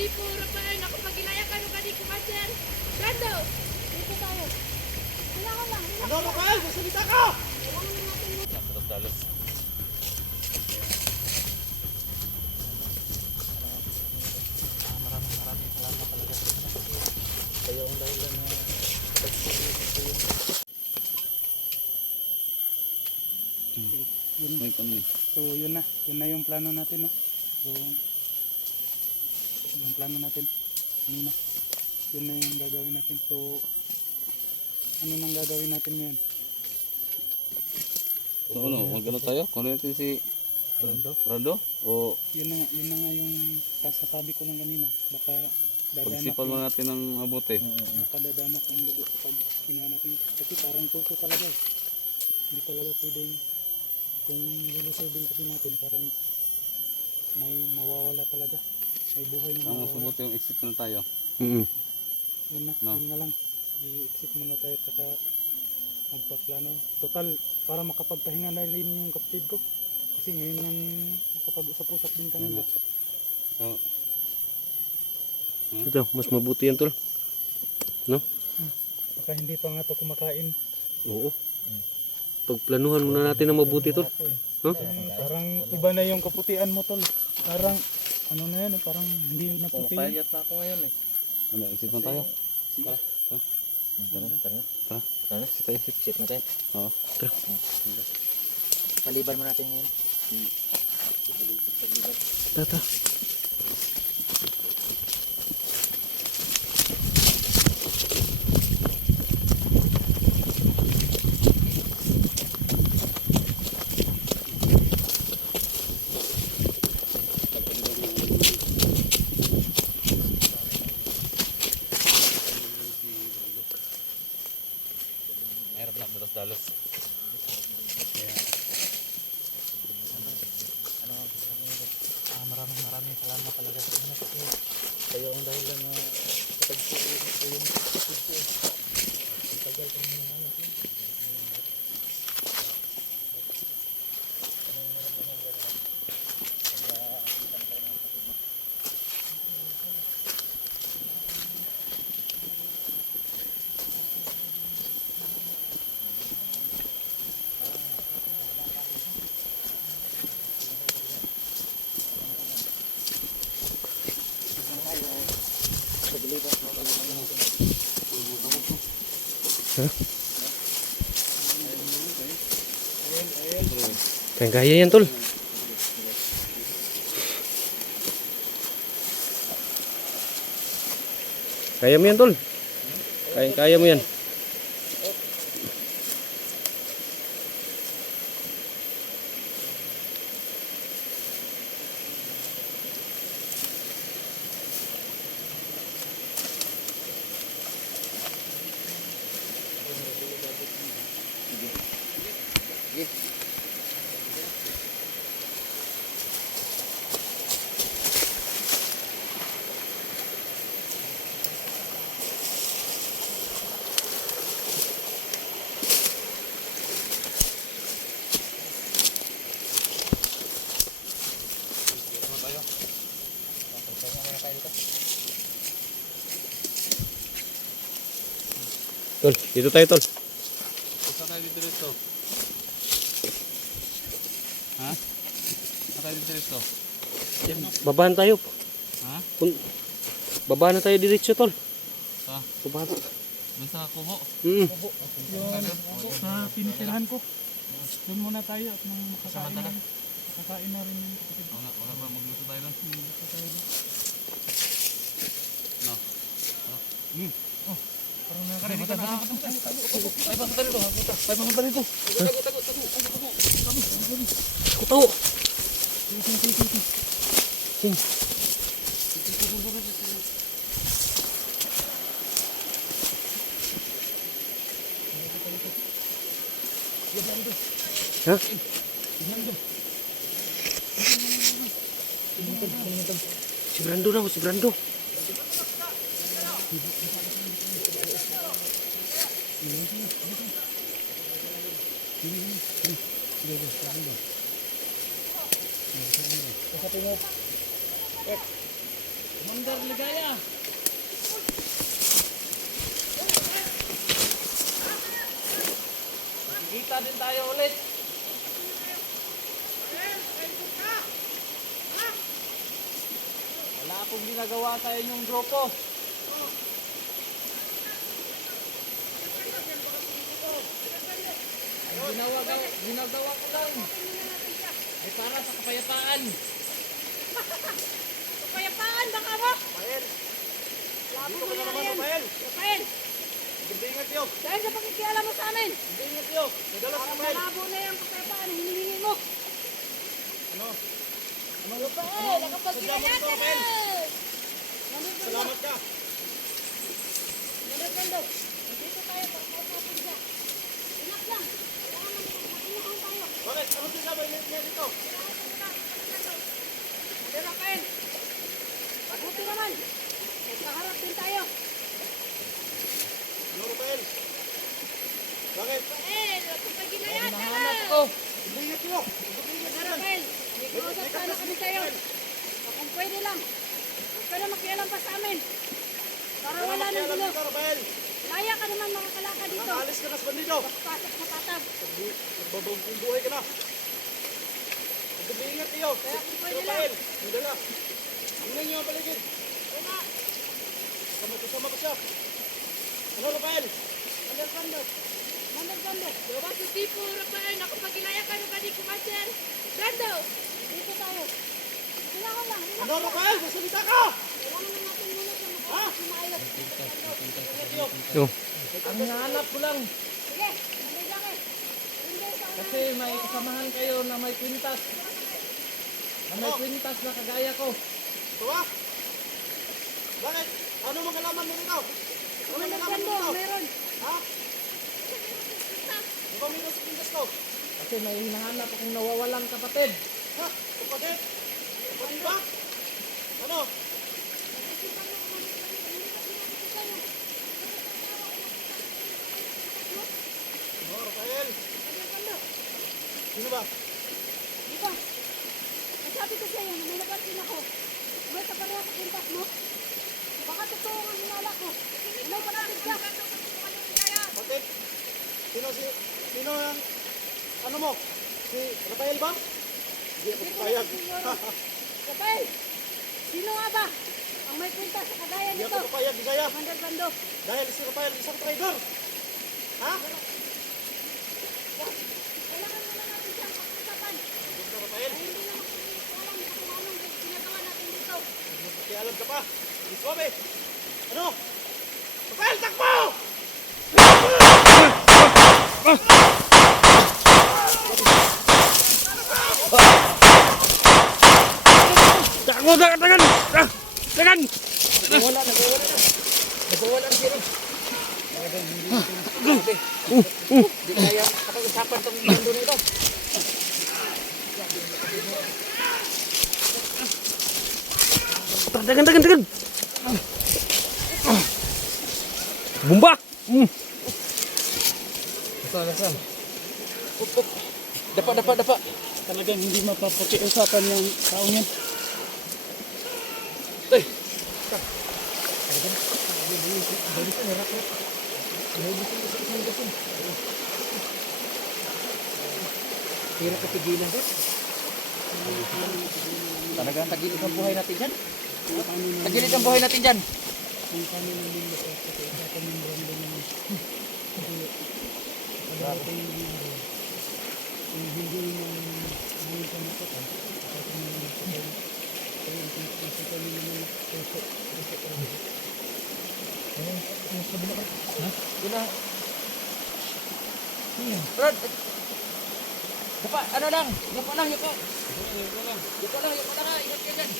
tipo Rafael, ako pag ginaya ka nung kadi kumacher. Brando, dito tayo. Wala ka lang. Ano, Rafael? Masalita ka! Dalos-dalos. Maraming maraming salamat talaga sa inyo kasi kayo ang dahilan na pagpiliin ko yung Yun. So, yun na. Yun na yung plano natin, no? So, yung plano natin. Ano na? Yun na yung gagawin natin. So, ano nang gagawin natin ngayon? So ano, magkano tayo? Kunin natin si Rondo? Rado? O Yun na, yun na nga yung kasasabi ko lang kanina. Baka pagsipan mo natin ng mabuti. baka dadanak ang dugo pag kinuha natin. Kasi parang tuko talaga eh. Hindi talaga pwedeng kung lulusubin kasi natin parang may mawawala talaga. May buhay na Ang mabuti yung exit na tayo. Yun na, No. yun na lang. I-exit muna tayo at saka magpaplano. Total, para makapagpahinga na rin yung kapatid ko. Kasi ngayon nang nakapag-usap-usap din kami. Tama. So, Ito, mas mabuti yan tol. Baka hindi pa nga to kumakain. Oo. Pagplanuhan muna natin ng mabuti tol. Huh? Parang iba na yung kaputian mo tol. Parang ano na yan, eh, parang hindi na puti. Pumapayat na ako ngayon eh. ano, exit na tayo? Tara, tara. Tara. Tara, sit, sit mo tayo. Oo. Paliban mo natin ngayon. Tata. Mahirap salamat talaga sa inyo kasi kayo ang dahilan na pagpiliin ko yung kapatid ko eh. Ang Tagal ko nang nanganap Kaya kaya yan tol. Kaya mo yan tol. Kaya, kaya mo yan. Dito tayo tol. Saan tayo dito dito? Ha? Saan tayo dito dito? Babaan tayo. Ha? Pun Baba na tayo diretso tol. Ah. Baba. Doon sa kubo? Mm. Yun, sa pinitirahan ko. Doon muna tayo at nang makakain na, makakain na rin yung kapatid. Wala, wala ba magluto tayo doon? Dito tayo doon. No. Parang nakakarinig ka na. Ay, papunta dito. Ay, papunta dito. Kutaw. Ha? Si Brando na, si Brando. Mandar Ligaya. Kita din tayo ulit. Wala akong ginagawa sa inyong grupo. Ginawa, ginagawa ko lang ay para sa kapayapaan. Kapayapaan, baka mo. Labo mo na yan. Rafael, Gabingat yo. dahil sa pakikialam mo sa amin, Gabingat yo. Nadala sa parang Rafael. malabo na yung kapayapaan, hinihingi mo. Ano? Rafael, nakapagkinaya Salamat ka po, na. Rafael. Nandun bando. Salamat ka. Nandun bando. Nandito tayo, pagkausapin siya. Inak lang. Kailangan makinuhan tayo. Bakit? Ano sinabi niya dito? Hindi, Rafael. Mabuti naman. Magkaharap din tayo. Ano, Rafael? Bakit? Rafael, nakapagkinaya ka na. Nahanap ko. Gabingat yo. Gabingat Ano, yan. Rafael? May kausap sana kami sa'yo. Kung pwede lang. Huwag ka na makialam pa sa amin. Para Wala makialam gulo. Rafael. Kaya ka naman makakalaka dito. Nakaalis ka na sa bandido. Pasok sa tatag. Nagbabang kong buhay ka na. Gabingat yo. Kaya pwede lang. Rafael. Nadala. Tingnan niyo ang paligid. Sama kasama pa siya. Ano, Rafael? Mandal bando. Mandal. Diba si Tipo, Rafael, nakapagkinaya ka nung kani kumaster. Brando, dito tayo. Kailangan lang. relax Ano, lang. Rafael? Masalita ka! Kailangan lang natin muna sa na. Gabingat yo. Yo. Ang hinahanap ko lang Sige, nandiyan ka. Hindi sa una. Kasi may kasamahan kayo na may kwintas. Na may kwintas na kagaya ko. Ito ah. Bakit? Ano mga kalaman mo dito? Ano mga Mandal kalaman mo dito? meron. Ha? Di ba meron sa pindas ko? Kasi may hinahanap akong nawawalang kapatid. Ha? Kapatid? Kapatid ba? Ano? Ano, Rafael? Mandal bando. Sino ba? Di ba? Nasabi ko sa'yo na may napansin ako. Huwag ka pareho sa pintas mo. Baka totoo ang hinala ko. May kapatid ka. Bakit? Sino si... Sino ang... Ano mo? Si Rafael ba? Hindi ako Hindi ko papayag. na. Rafael, sino nga ba ang may pintas sa kagaya Hindi nito? ako papayag, Bisaya. Mandal Bando. Dahil si Rafael isang trader. Ha? Kailangan muna natin siyang pag-usapan. Huwag na, Rafael. Ay, hindi naman kung alam kung anong ginagawa natin dito. Makialam ka pa. Iswabe. Ano? Rafael, takbo! Takbo, tangan, tangan. Ah, tangan. Nagwawala, nagwawala na. Nagwawala na sila. Hindi kaya kapag-usapan itong mundo na ito. Tangan, tangan, tangan. Bumbak. Hmm. Nasaan, nasaan? Up, up. Dapa, dapa, dapa. Talagang hindi mapapakiusapan yung taong yan. Tay. Hirap kapigilan doon. Talagang tagilid ang buhay natin dyan. Tagilid ang buhay natin dyan. Brad, Dapa, ano lang, yuko lang, yuko. Yuko lang, yuko lang, ingat ka dyan.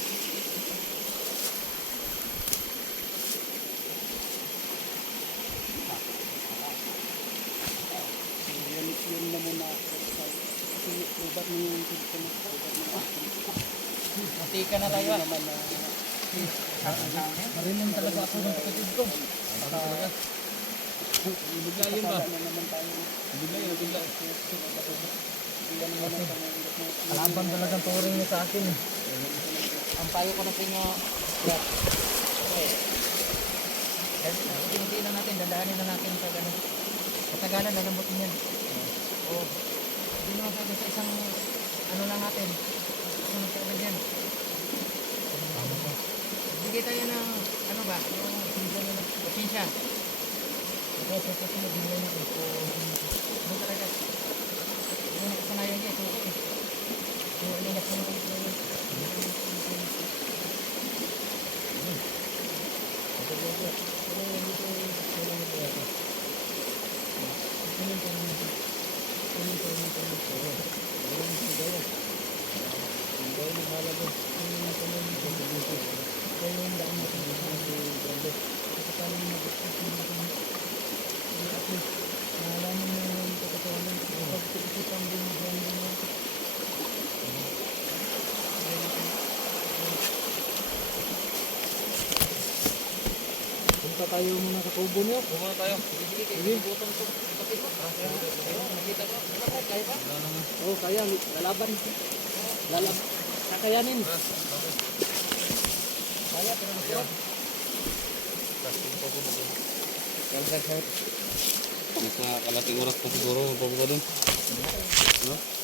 Yan, yun na muna ako sa kasi ubat mo yung pinto mo, ubat mo yung Mati ka na tayo. ah. na Marinig talaga ako ng kapatid ko. Bigla yun ba? Na. Bigla yun, bigla. Kalaban talagang turing niya sa akin. Ang payo ko na sa inyo, Hindi lang natin, dadaanin na natin sa ano. Matagalan, lalambutin yan. Oo. Naman pwede sa isang ano lang natin. Isang kaagad yan. Bigay tayo ng ano ba? Yung pasensya. Ito sa susunod, bigay natin. Ano talaga? Yung nakasanayan niya, ito eh. Yung ano nakasanayan Punta tayo muna sa kubo niyo. Kubo na tayo. Sige, sige. Butong to. Kapit mo. Nakita ko. Kaya? Oo, kaya. Lalaban. Lalab. Kakayanin. Kaya, pero masaya. Nasa kalating oras pa siguro. Mapapunta doon. No?